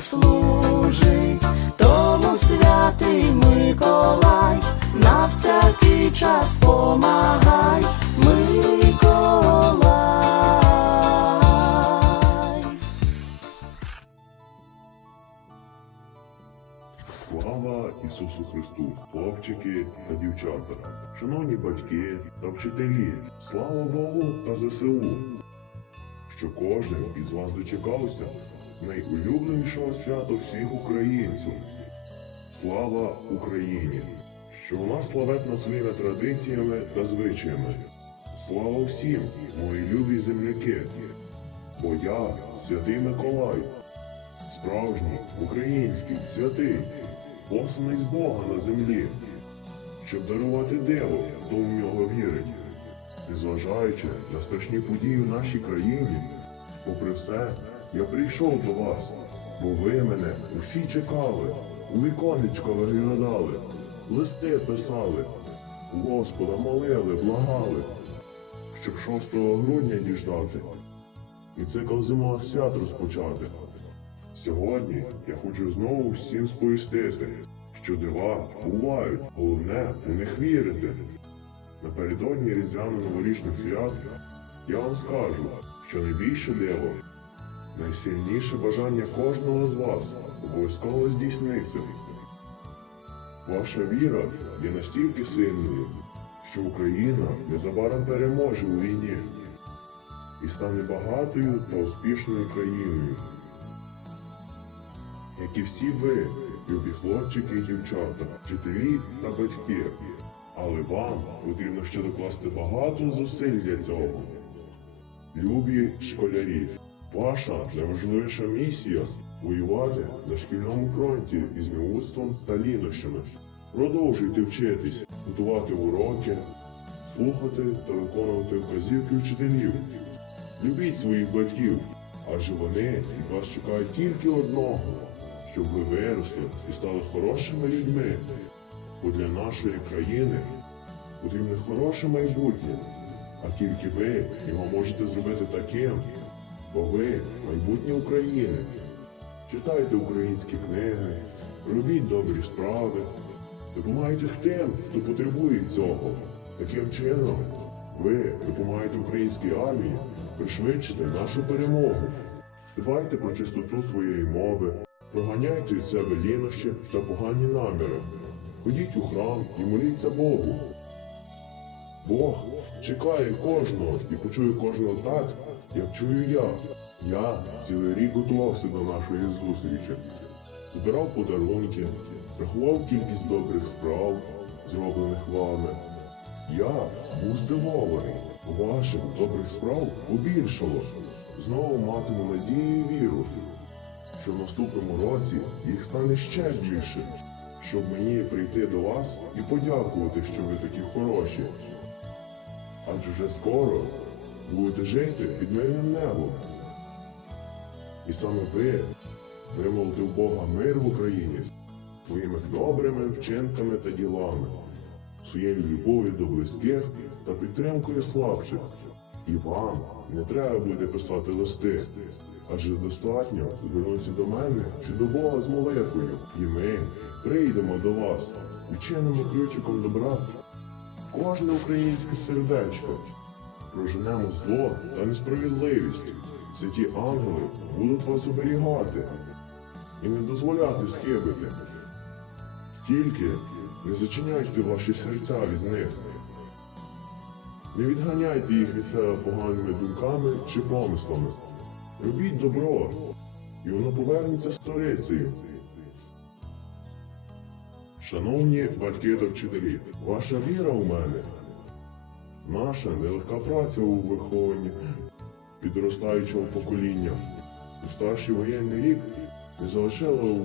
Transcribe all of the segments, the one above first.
служить, тому святий Миколай, на всякий час помагай, Миколай. Слава Ісусу Христу, хлопчики та дівчата, шановні батьки та вчителі, слава Богу та ЗСУ, що кожен із вас дочекався найулюбленішого свята всіх українців. Слава Україні! Що вона славетна своїми традиціями та звичаями. Слава всім, мої любі земляки! Бо я святий Миколай, справжній, український, святий, посланий з Бога на землі, щоб дарувати диво, хто в нього вірить. Незважаючи на страшні події в нашій країні, попри все, я прийшов до вас, бо ви мене усі чекали, у віконечко виглядали, листи писали, Господа молили, благали, щоб 6 грудня діждати і цикл зимових свят розпочати. Сьогодні я хочу знову всім сповістити, що дива бувають, головне у них вірити. Напередодні різдвяно-новорічних свят я вам скажу, що найбільше диво, найсильніше бажання кожного з вас обов'язково здійсниться. Ваша віра є настільки сильною, що Україна незабаром переможе у війні і стане багатою та успішною країною. Як і всі ви, любі хлопчики і дівчата, вчителі та батьки. Але вам потрібно ще докласти багато зусиль для цього. Любі школярі, ваша найважливіша місія воювати на шкільному фронті із неудством та лінощами. Продовжуйте вчитись, готувати уроки, слухати та виконувати вказівки вчителів. Любіть своїх батьків, адже вони від вас чекають тільки одного, щоб ви виросли і стали хорошими людьми. Бо для нашої країни потрібне хороше майбутнє, а тільки ви його можете зробити таким, бо ви майбутнє України. Читайте українські книги, робіть добрі справи, допомагайте тим, хто потребує цього. Таким чином, ви допомагаєте українській армії пришвидшити нашу перемогу. Дбайте про чистоту своєї мови, проганяйте від себе лінощі та погані наміри. Ходіть у храм і моліться Богу. Бог чекає кожного і почує кожного так, як чую я. Я цілий рік готувався до нашої зустрічі, збирав подарунки, рахував кількість добрих справ, зроблених вами. Я був здивований. Ваших добрих справ побільшало. Знову матиму надію і віру, що в наступному році їх стане ще більше, щоб мені прийти до вас і подякувати, що ви такі хороші. Адже вже скоро будете жити під мирним небом. І саме ви вимолите в Бога мир в Україні своїми добрими вчинками та ділами, своєю любов'ю до близьких та підтримкою слабших. І вам не треба буде писати листи, адже достатньо звернутися до мене чи до Бога з молитвою, і ми прийдемо до вас і вчинимо ключиком добра кожне українське сердечко. Проженемо зло та несправедливість. Святі ангели будуть вас оберігати і не дозволяти схибити. Тільки не зачиняйте ваші серця від них. Не відганяйте їх від себе поганими думками чи помислами. Робіть добро, і воно повернеться сторицею. Шановні батьки та вчителі, ваша віра у мене, наша нелегка праця у вихованні підростаючого покоління. У старший воєнний рік не залишила у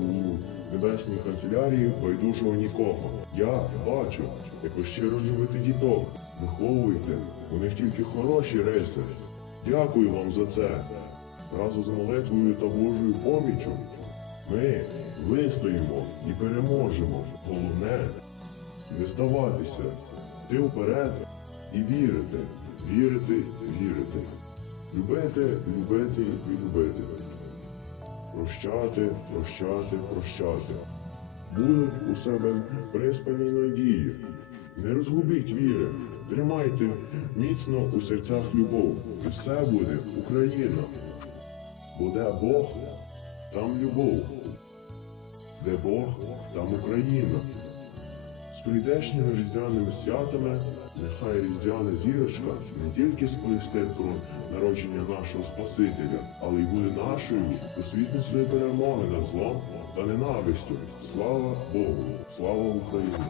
небесній канцелярії байдужого нікого. Я бачу, як ви щиро любите діток, виховуєте, у них тільки хороші риси. Дякую вам за це. Разом з молитвою та Божою поміччю ми вистоїмо і переможемо. Головне не здаватися, йти вперед і вірити, вірити, вірити. Любити, любити і любити. Прощати, прощати, прощати. Будуть у себе приспані надії. Не розгубіть віри, тримайте міцно у серцях любов. І все буде Україна. Буде Бог, там любов. Де Бог, там Україна. Прийдешніми різдвяними святами нехай різдвяна зірочка не тільки сповісте про народження нашого Спасителя, але й буде нашою просвітницею перемоги над злом та ненавистю. Слава Богу! Слава Україні!